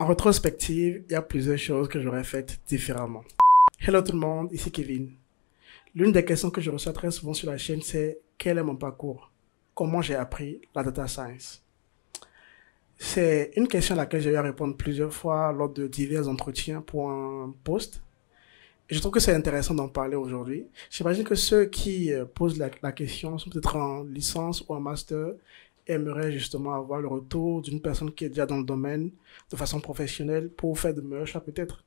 En rétrospective, il y a plusieurs choses que j'aurais faites différemment. Hello tout le monde, ici Kevin. L'une des questions que je reçois très souvent sur la chaîne, c'est quel est mon parcours? Comment j'ai appris la data science? C'est une question à laquelle j'ai eu à répondre plusieurs fois lors de divers entretiens pour un poste. Et je trouve que c'est intéressant d'en parler aujourd'hui. J'imagine que ceux qui posent la question sont peut-être en licence ou en master et aimeraient justement avoir le retour d'une personne qui est déjà dans le domaine de façon professionnelle pour faire de meilleurs choix peut-être.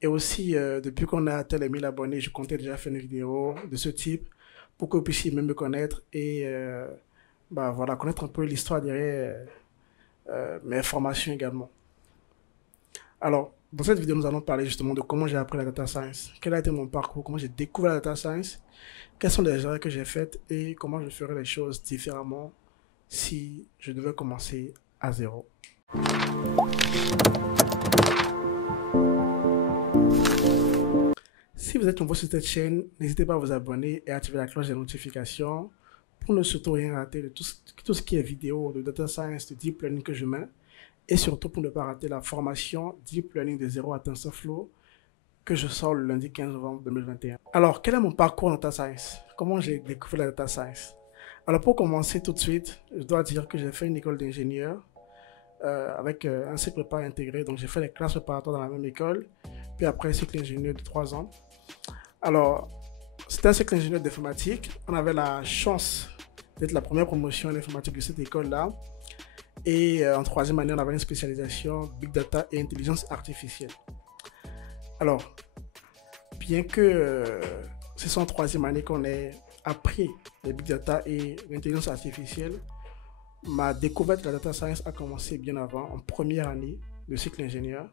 Et aussi, depuis qu'on a atteint les 1000 abonnés, je comptais déjà faire une vidéo de ce type pour que vous puissiez même me connaître et voilà, connaître un peu l'histoire derrière mes formations également. Alors, dans cette vidéo, nous allons parler justement de comment j'ai appris la data science, quel a été mon parcours, comment j'ai découvert la data science, quelles sont les erreurs que j'ai faites et comment je ferais les choses différemment si je devais commencer à zéro. Si vous êtes nouveau sur cette chaîne, n'hésitez pas à vous abonner et à activer la cloche des notifications pour ne surtout rien rater de tout ce qui est vidéo de data science, de deep learning que je mets. Et surtout pour ne pas rater la formation Deep Learning de zéro à TensorFlow que je sors le lundi 15 novembre 2021. Alors, quel est mon parcours en data science? Comment j'ai découvert la data science? Alors, pour commencer tout de suite, je dois dire que j'ai fait une école d'ingénieur avec un cycle prépa intégré. Donc, j'ai fait les classes préparatoires dans la même école, puis après un cycle d'ingénieur de 3 ans. Alors, c'était un cycle d'ingénieur d'informatique. On avait la chance d'être la première promotion en informatique de cette école-là. Et en troisième année, on avait une spécialisation Big Data et Intelligence Artificielle. Alors, bien que ce soit en troisième année qu'on ait appris les Big Data et l'Intelligence Artificielle, ma découverte de la Data Science a commencé bien avant, en première année de cycle ingénieur.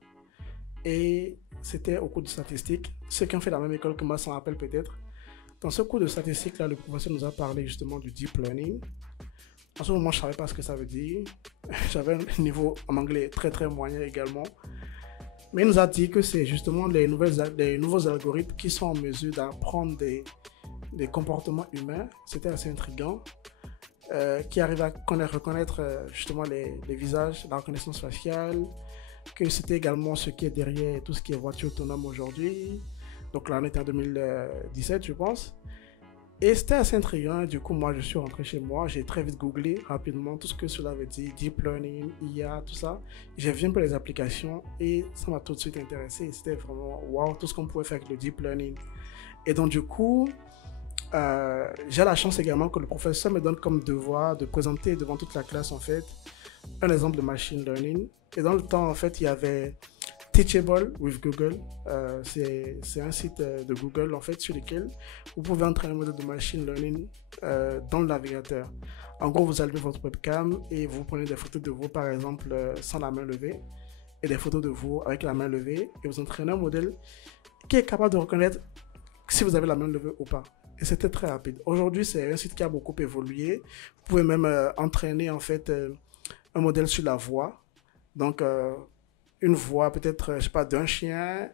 Et c'était au cours de statistique. Ceux qui ont fait la même école que moi s'en rappellent peut-être. Dans ce cours de statistique-là, le professeur nous a parlé justement du Deep Learning. En ce moment, je ne savais pas ce que ça veut dire. J'avais un niveau en anglais très très moyen également. Mais il nous a dit que c'est justement les nouveaux algorithmes qui sont en mesure d'apprendre des comportements humains. C'était assez intriguant. Qui arrivent à reconnaître justement les visages, la reconnaissance faciale. Que c'était également ce qui est derrière tout ce qui est voiture autonome aujourd'hui. Donc là, on était en 2017, je pense. Et c'était assez intriguant. Du coup, moi, je suis rentré chez moi. J'ai très vite googlé rapidement tout ce que cela veut dire, Deep Learning, IA, tout ça. J'ai vu un peu les applications et ça m'a tout de suite intéressé. C'était vraiment wow, tout ce qu'on pouvait faire avec le Deep Learning. Et donc, du coup, j'ai la chance également que le professeur me donne comme devoir de présenter devant toute la classe, en fait, un exemple de machine learning. Et dans le temps, en fait, il y avait Teachable with Google, c'est un site de Google en fait sur lequel vous pouvez entraîner un modèle de machine learning dans le navigateur. En gros, vous allumez votre webcam et vous prenez des photos de vous par exemple sans la main levée et des photos de vous avec la main levée et vous entraînez un modèle qui est capable de reconnaître si vous avez la main levée ou pas. Et c'était très rapide. Aujourd'hui, c'est un site qui a beaucoup évolué. Vous pouvez même entraîner en fait un modèle sur la voix. Donc une voix peut-être, je sais pas, d'un chien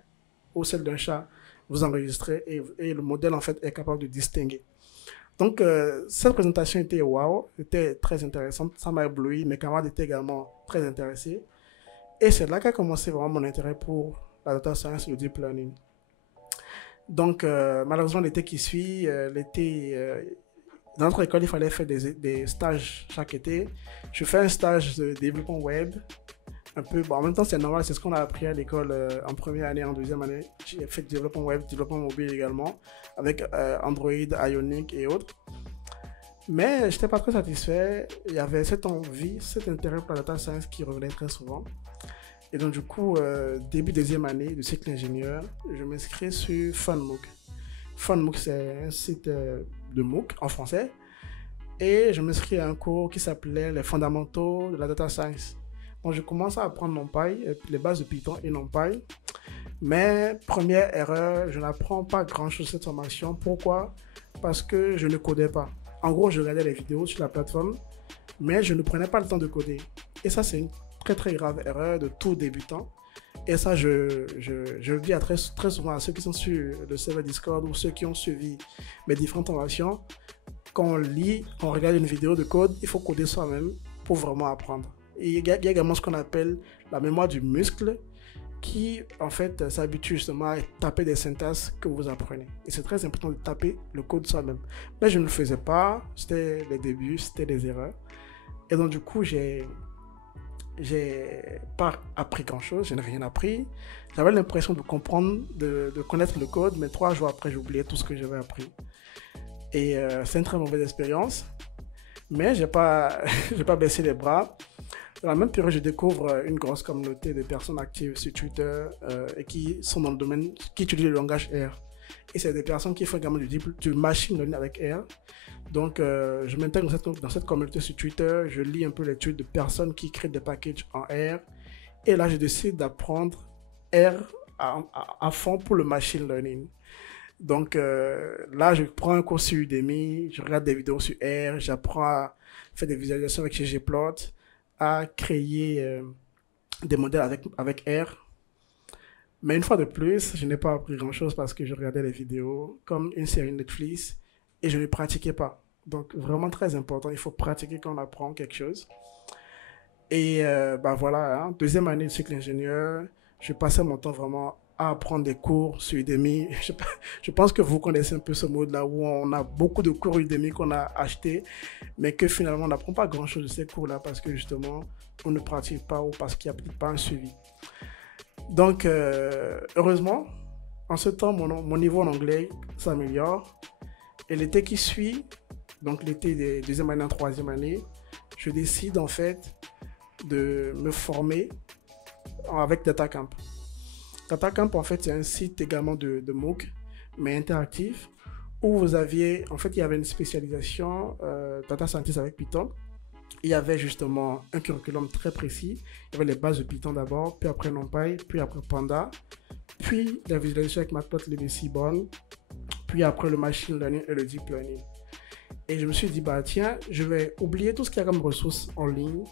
ou celle d'un chat, vous enregistrez et le modèle en fait est capable de distinguer. Donc cette présentation était wow, était très intéressante, ça m'a ébloui, mes camarades étaient également très intéressés et c'est là qu'a commencé vraiment mon intérêt pour la data science et le deep learning. Donc malheureusement l'été qui suit, dans notre école il fallait faire des stages chaque été. Je fais un stage de développement web. Un peu, bon, en même temps c'est normal, c'est ce qu'on a appris à l'école en première année, en deuxième année. J'ai fait développement web, développement mobile également, avec Android, Ionic et autres. Mais je n'étais pas très satisfait. Il y avait cette envie, cet intérêt pour la data science qui revenait très souvent. Et donc du coup, début deuxième année de cycle ingénieur, je m'inscris sur FunMOOC. FunMOOC, c'est un site de MOOC en français. Et je m'inscris à un cours qui s'appelait les fondamentaux de la data science. Donc, je commence à apprendre NumPy, les bases de Python et NumPy. Mais, première erreur, je n'apprends pas grand-chose de cette formation. Pourquoi? Parce que je ne codais pas. En gros, je regardais les vidéos sur la plateforme, mais je ne prenais pas le temps de coder. Et ça, c'est une très très grave erreur de tout débutant. Et ça, je le dis très souvent à ceux qui sont sur le serveur Discord ou ceux qui ont suivi mes différentes formations. Quand on lit, quand on regarde une vidéo de code, il faut coder soi-même pour vraiment apprendre. Et il y a également ce qu'on appelle la mémoire du muscle qui, en fait, s'habitue justement à taper des syntaxes que vous apprenez. Et c'est très important de taper le code soi-même. Mais je ne le faisais pas, c'était les débuts, c'était des erreurs. Et donc, du coup, j'ai pas appris grand-chose, je n'ai rien appris. J'avais l'impression de comprendre, de connaître le code, mais 3 jours après, j'oubliais tout ce que j'avais appris. Et c'est une très mauvaise expérience. Mais j'ai pas, j'ai pas baissé les bras. Dans la même période, je découvre une grosse communauté de personnes actives sur Twitter et qui sont dans le domaine, qui utilisent le langage R. Et c'est des personnes qui font également du machine learning avec R. Donc, je m'intègre dans cette communauté sur Twitter, je lis un peu les tweets de personnes qui créent des packages en R. Et là, je décide d'apprendre R à fond pour le machine learning. Donc là, je prends un cours sur Udemy, je regarde des vidéos sur R, j'apprends à faire des visualisations avec ggplot, à créer des modèles avec R. Mais une fois de plus, je n'ai pas appris grand-chose parce que je regardais les vidéos comme une série Netflix et je ne pratiquais pas. Donc vraiment très important, il faut pratiquer quand on apprend quelque chose. Et bah voilà, hein, deuxième année de cycle ingénieur, je passais mon temps vraiment à apprendre des cours sur Udemy. Je pense que vous connaissez un peu ce mode-là où on a beaucoup de cours Udemy qu'on a achetés, mais que finalement on n'apprend pas grand-chose de ces cours-là parce que justement on ne pratique pas ou parce qu'il n'y a peut-être pas un suivi. Donc heureusement, en ce temps, mon niveau en anglais s'améliore. Et l'été qui suit, donc l'été de deuxième année en troisième année, je décide en fait de me former avec DataCamp. DataCamp, en fait, c'est un site également de MOOC, mais interactif, où vous aviez, en fait, il y avait une spécialisation Data Scientist avec Python. Il y avait justement un curriculum très précis. Il y avait les bases de Python d'abord, puis après NumPy, puis après Panda, puis la visualisation avec Matplotlib, Seaborn, puis après le machine learning et le deep learning. Et je me suis dit, bah tiens, je vais oublier tout ce qu'il y a comme ressources en ligne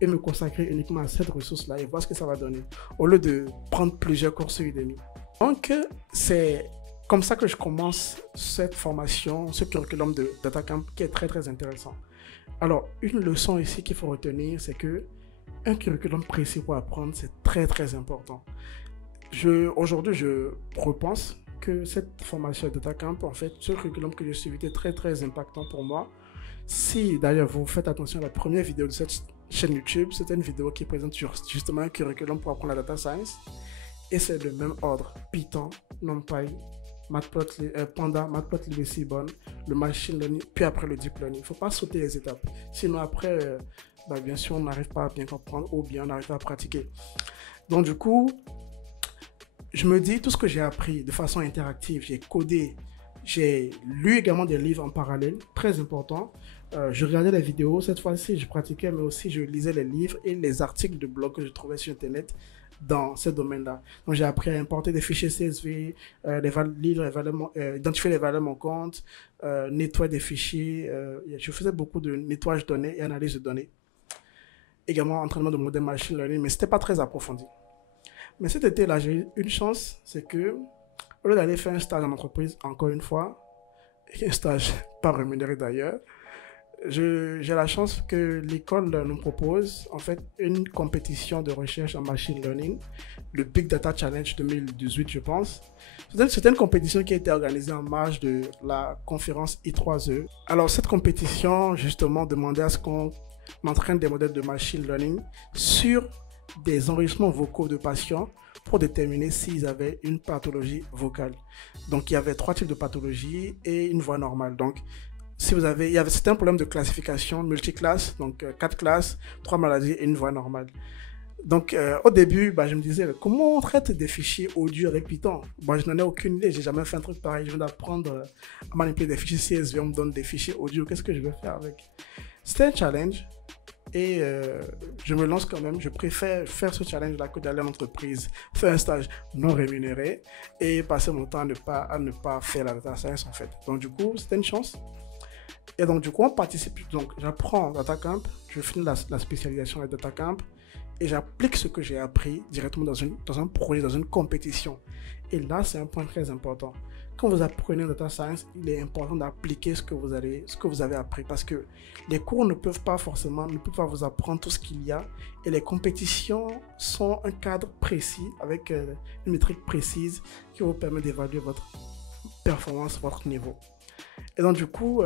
et me consacrer uniquement à cette ressource-là et voir ce que ça va donner, au lieu de prendre plusieurs cours sur Udemy. Donc, c'est comme ça que je commence cette formation, ce curriculum de DataCamp qui est très très intéressant. Alors, une leçon ici qu'il faut retenir, c'est que un curriculum précis pour apprendre, c'est très très important. Aujourd'hui, je repense que cette formation de DataCamp, en fait, ce curriculum que j'ai suivi était très très impactant pour moi. Si d'ailleurs vous faites attention à la première vidéo de cette chaîne YouTube, c'est une vidéo qui présente justement un curriculum pour apprendre la data science. Et c'est le même ordre: Python, NumPy, Matplotlib, Panda, Matplotlib et Seaborn, le machine learning, puis après le deep learning. Il ne faut pas sauter les étapes. Sinon après, bien sûr, on n'arrive pas à bien comprendre ou bien on n'arrive pas à pratiquer. Donc du coup, je me dis tout ce que j'ai appris de façon interactive, j'ai codé, j'ai lu également des livres en parallèle, très important. Je regardais les vidéos, cette fois-ci je pratiquais, mais aussi je lisais les livres et les articles de blog que je trouvais sur Internet dans ce domaine-là. Donc j'ai appris à importer des fichiers CSV, identifier les valeurs de mon compte, nettoyer des fichiers. Je faisais beaucoup de nettoyage de données et analyse de données. Également entraînement de modèles machine learning, mais ce n'était pas très approfondi. Mais cet été-là, j'ai eu une chance, c'est que au lieu d'aller faire un stage en entreprise, encore une fois, un stage pas rémunéré d'ailleurs, j'ai la chance que l'école nous propose en fait une compétition de recherche en machine learning, le Big Data Challenge 2018 je pense. C'était une compétition qui a été organisée en marge de la conférence I3E. Alors cette compétition justement demandait à ce qu'on entraîne des modèles de machine learning sur des enregistrements vocaux de patients pour déterminer s'ils avaient une pathologie vocale. Donc il y avait 3 types de pathologies et une voix normale. Donc si vous avez, c'était un problème de classification multiclasse, donc 4 classes, 3 maladies et une voix normale. Donc au début, je me disais, comment on traite des fichiers audio avec Python? Je n'en ai aucune idée, j'ai jamais fait un truc pareil. Je viens d'apprendre à manipuler des fichiers CSV, on me donne des fichiers audio, qu'est-ce que je vais faire avec? C'était un challenge et je me lance quand même. Je préfère faire ce challenge-là que d'aller en entreprise, faire un stage non rémunéré et passer mon temps à ne pas faire la data science en fait. Donc du coup, c'était une chance. Et donc, du coup, on participe. Donc, j'apprends DataCamp, je finis la spécialisation avec DataCamp et j'applique ce que j'ai appris directement dans un projet, dans une compétition. Et là, c'est un point très important. quand vous apprenez data science, il est important d'appliquer ce que vous avez appris parce que les cours ne peuvent pas vous apprendre tout ce qu'il y a et les compétitions sont un cadre précis avec une métrique précise qui vous permet d'évaluer votre performance, votre niveau. Et donc du coup,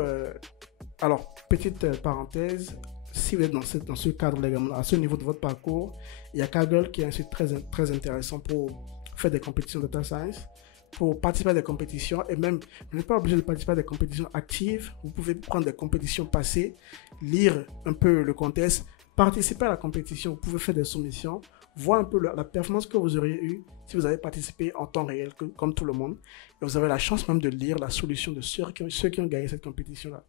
alors petite parenthèse, si vous êtes dans ce cadre légalement, à ce niveau de votre parcours, il y a Kaggle qui est un site très intéressant pour faire des compétitions de data science, pour participer à des compétitions, et même, vous n'êtes pas obligé de participer à des compétitions actives, vous pouvez prendre des compétitions passées, lire un peu le contexte, participer à la compétition, vous pouvez faire des soumissions, voir un peu la performance que vous auriez eue si vous avez participé en temps réel, comme tout le monde, et vous avez la chance même de lire la solution de ceux qui ont gagné cette compétition-là.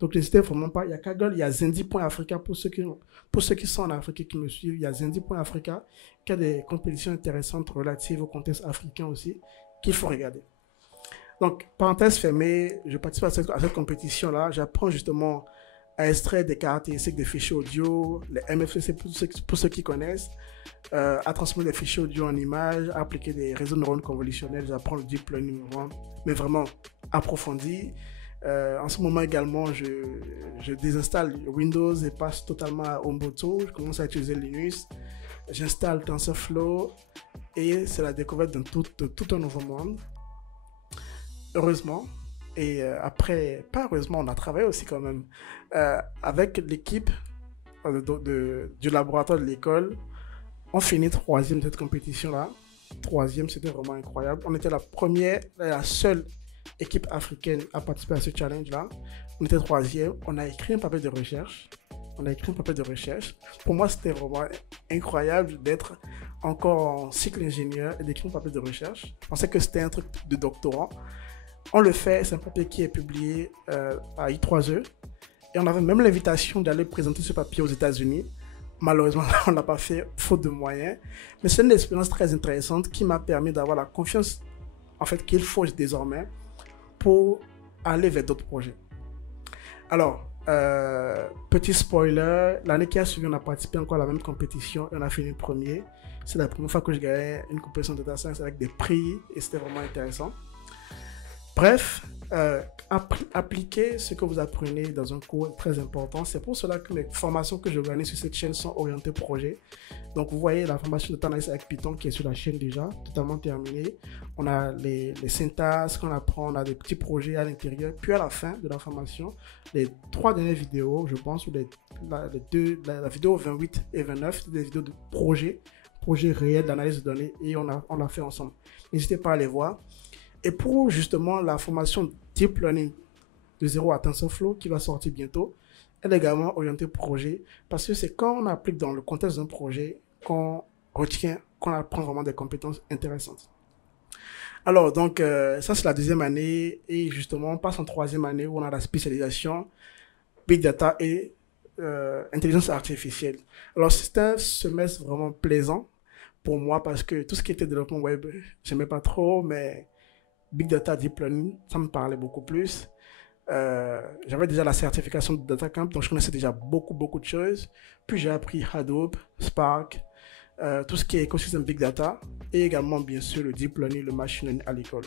Donc n'hésitez vraiment pas, il y a Kaggle, il y a Zendy.Africa pour ceux qui sont en Afrique et qui me suivent, il y a Zendy.Africa qui a des compétitions intéressantes relatives au contexte africain aussi, qu'il faut regarder. Donc, parenthèse fermée, je participe à cette compétition-là. J'apprends justement à extraire des caractéristiques des fichiers audio, les MFCC pour ceux qui connaissent, à transformer des fichiers audio en images, à appliquer des réseaux de neurones convolutionnels. J'apprends le deep learning, mais vraiment approfondi. En ce moment également, je désinstalle Windows et passe totalement à Ubuntu. Je commence à utiliser Linux. J'installe TensorFlow et c'est la découverte de tout un nouveau monde. Heureusement, et après, pas heureusement, on a travaillé aussi quand même avec l'équipe du laboratoire de l'école. On finit 3e de cette compétition-là. 3e, c'était vraiment incroyable. On était la seule équipe africaine à participer à ce challenge-là. On était 3e. On a écrit un papier de recherche. Pour moi, c'était vraiment incroyable d'être encore en cycle ingénieur et d'écrire un papier de recherche. Je pensais que c'était un truc de doctorant. On le fait, c'est un papier qui est publié à I3E. Et on avait même l'invitation d'aller présenter ce papier aux États-Unis. Malheureusement, on n'a pas fait, faute de moyens. Mais c'est une expérience très intéressante qui m'a permis d'avoir la confiance en fait, qu'il faut désormais pour aller vers d'autres projets. Alors, petit spoiler, l'année qui a suivi, on a participé encore à la même compétition et on a fini premier. C'est la première fois que je gagnais une compétition de data science avec des prix et c'était vraiment intéressant. Bref, appliquer ce que vous apprenez dans un cours est très important. C'est pour cela que les formations que j'organise sur cette chaîne sont orientées projet. Donc, vous voyez la formation de data analysis avec Python qui est sur la chaîne déjà, totalement terminée. On a les syntaxes qu'on apprend, on a des petits projets à l'intérieur. Puis à la fin de la formation, les 3 dernières vidéos, je pense, ou la vidéo 28 et 29, c'est des vidéos de projets réels d'analyse de données et on l'a fait ensemble. N'hésitez pas à les voir. Et pour justement la formation Deep Learning de 0 à TensorFlow qui va sortir bientôt, elle est également orientée projet parce que c'est quand on applique dans le contexte d'un projet qu'on apprend vraiment des compétences intéressantes. Alors, donc, ça c'est la 2e année et justement on passe en 3e année où on a la spécialisation Big Data et intelligence artificielle. Alors, c'est un semestre vraiment plaisant pour moi parce que tout ce qui était développement web, j'aimais pas trop, mais Big Data, Deep Learning, ça me parlait beaucoup plus. J'avais déjà la certification de DataCamp, donc je connaissais déjà beaucoup de choses. Puis j'ai appris Hadoop, Spark, tout ce qui est écosystème Big Data et également bien sûr le Deep Learning, le Machine Learning à l'école.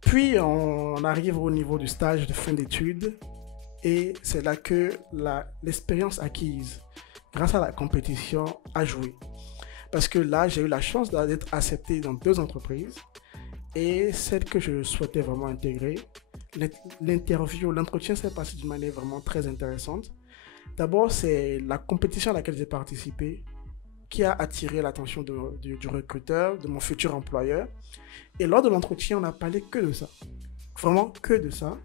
Puis on arrive au niveau du stage de fin d'études et c'est là que l'expérience acquise grâce à la compétition a joué. Parce que là, j'ai eu la chance d'être accepté dans 2 entreprises. Et celle que je souhaitais vraiment intégrer, l'entretien s'est passé d'une manière vraiment très intéressante. D'abord, c'est la compétition à laquelle j'ai participé qui a attiré l'attention du recruteur, de mon futur employeur. Et lors de l'entretien, on n'a parlé que de ça. Vraiment que de ça.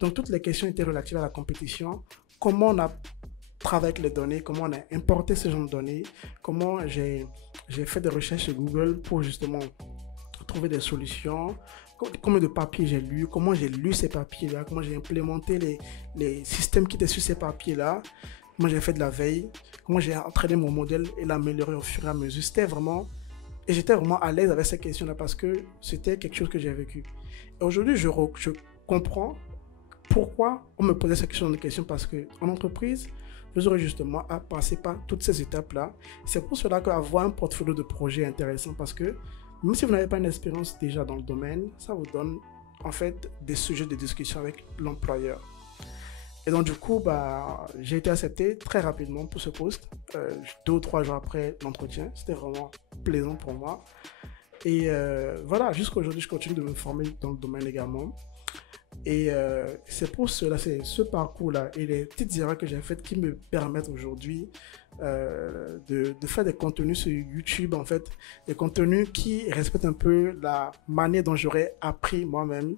Donc, toutes les questions étaient relatives à la compétition. Comment on a travaillé avec les données, comment on a importé ce genre de données, comment j'ai fait des recherches sur Google pour justement trouver des solutions, combien de papiers j'ai lu, comment j'ai lu ces papiers-là, comment j'ai implémenté les systèmes qui étaient sur ces papiers-là, comment j'ai fait de la veille, comment j'ai entraîné mon modèle et l'améliorer au fur et à mesure. J'étais vraiment à l'aise avec ces questions-là parce que c'était quelque chose que j'ai vécu. Et aujourd'hui, je comprends pourquoi on me posait cette question parce qu'en entreprise, vous aurez justement à passer par toutes ces étapes-là. C'est pour cela qu'avoir un portfolio de projets est intéressant parce que Même si vous n'avez pas une expérience déjà dans le domaine, ça vous donne en fait des sujets de discussion avec l'employeur. Et donc du coup, j'ai été accepté très rapidement pour ce poste, 2 ou 3 jours après l'entretien. C'était vraiment plaisant pour moi. Et voilà, jusqu'à aujourd'hui, je continue de me former dans le domaine également. Et c'est pour cela, c'est ce parcours-là et les petites erreurs que j'ai faites qui me permettent aujourd'hui de faire des contenus sur YouTube, en fait, des contenus qui respectent un peu la manière dont j'aurais appris moi-même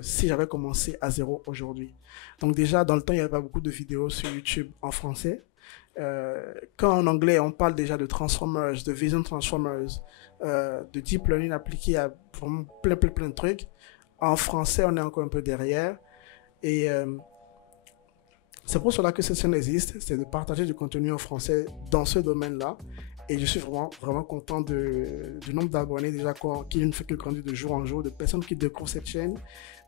si j'avais commencé à zéro aujourd'hui. Donc déjà, dans le temps, il n'y avait pas beaucoup de vidéos sur YouTube en français. Quand en anglais, on parle déjà de Transformers, de Vision Transformers, de Deep Learning appliqué à vraiment plein de trucs. En français, on est encore un peu derrière. Et c'est pour cela que cette chaîne existe, c'est de partager du contenu en français dans ce domaine-là. Et je suis vraiment content du nombre d'abonnés déjà qui ne fait que grandir de jour en jour, de personnes qui découvrent cette chaîne,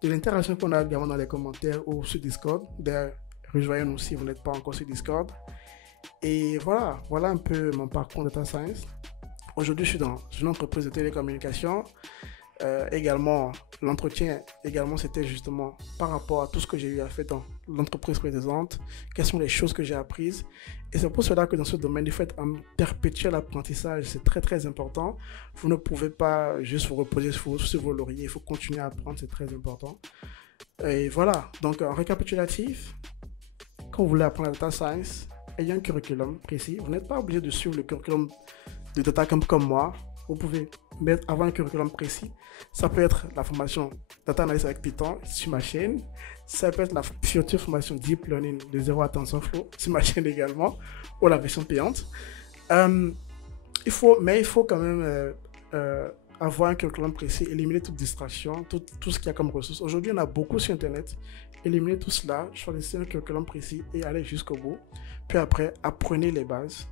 de l'interaction qu'on a également dans les commentaires ou sur Discord. D'ailleurs, rejoignez-nous si vous n'êtes pas encore sur Discord. Et voilà un peu mon parcours en data science. Aujourd'hui, je suis dans une entreprise de télécommunications. Également, l'entretien, c'était justement par rapport à tout ce que j'ai eu à faire dans l'entreprise précédente, quelles sont les choses que j'ai apprises. Et c'est pour cela que dans ce domaine, il faut être en perpétuel apprentissage, c'est très important. Vous ne pouvez pas juste vous reposer sur vos lauriers, il faut continuer à apprendre, c'est très important. Et voilà, donc en récapitulatif, quand vous voulez apprendre la data science, ayez un curriculum précis. Vous n'êtes pas obligé de suivre le curriculum de DataCamp comme moi. Vous pouvez avoir un curriculum précis. Ça peut être la formation Data Analysis avec Python sur ma chaîne. Ça peut être la future formation Deep Learning de 0 à TensorFlow sur ma chaîne également, ou la version payante. Il faut quand même avoir un curriculum précis, éliminer toute distraction, tout ce qu'il y a comme ressources. Aujourd'hui, on a beaucoup sur Internet. Éliminez tout cela, choisissez un curriculum précis et allez jusqu'au bout. Puis après, apprenez les bases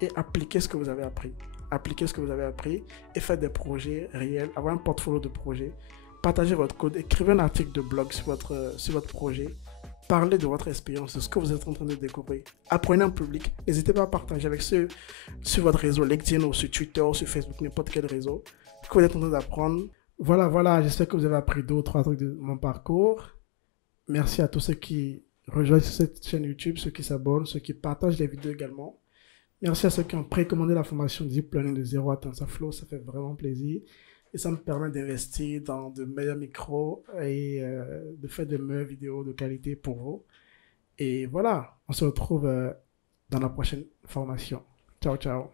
et appliquez ce que vous avez appris. Appliquez ce que vous avez appris et faites des projets réels, avoir un portfolio de projets, partagez votre code, écrivez un article de blog sur votre projet, parlez de votre expérience, de ce que vous êtes en train de découvrir, apprenez en public, n'hésitez pas à partager avec ceux sur votre réseau LinkedIn ou sur Twitter ou sur Facebook, n'importe quel réseau, que vous êtes en train d'apprendre. Voilà, j'espère que vous avez appris 2 ou 3 trucs de mon parcours. Merci à tous ceux qui rejoignent cette chaîne YouTube, ceux qui s'abonnent, ceux qui partagent les vidéos également. Merci à ceux qui ont précommandé la formation Deep Learning de 0 à TensorFlow, ça fait vraiment plaisir. Et ça me permet d'investir dans de meilleurs micros et de faire de meilleures vidéos de qualité pour vous. Et voilà, on se retrouve dans la prochaine formation. Ciao, ciao.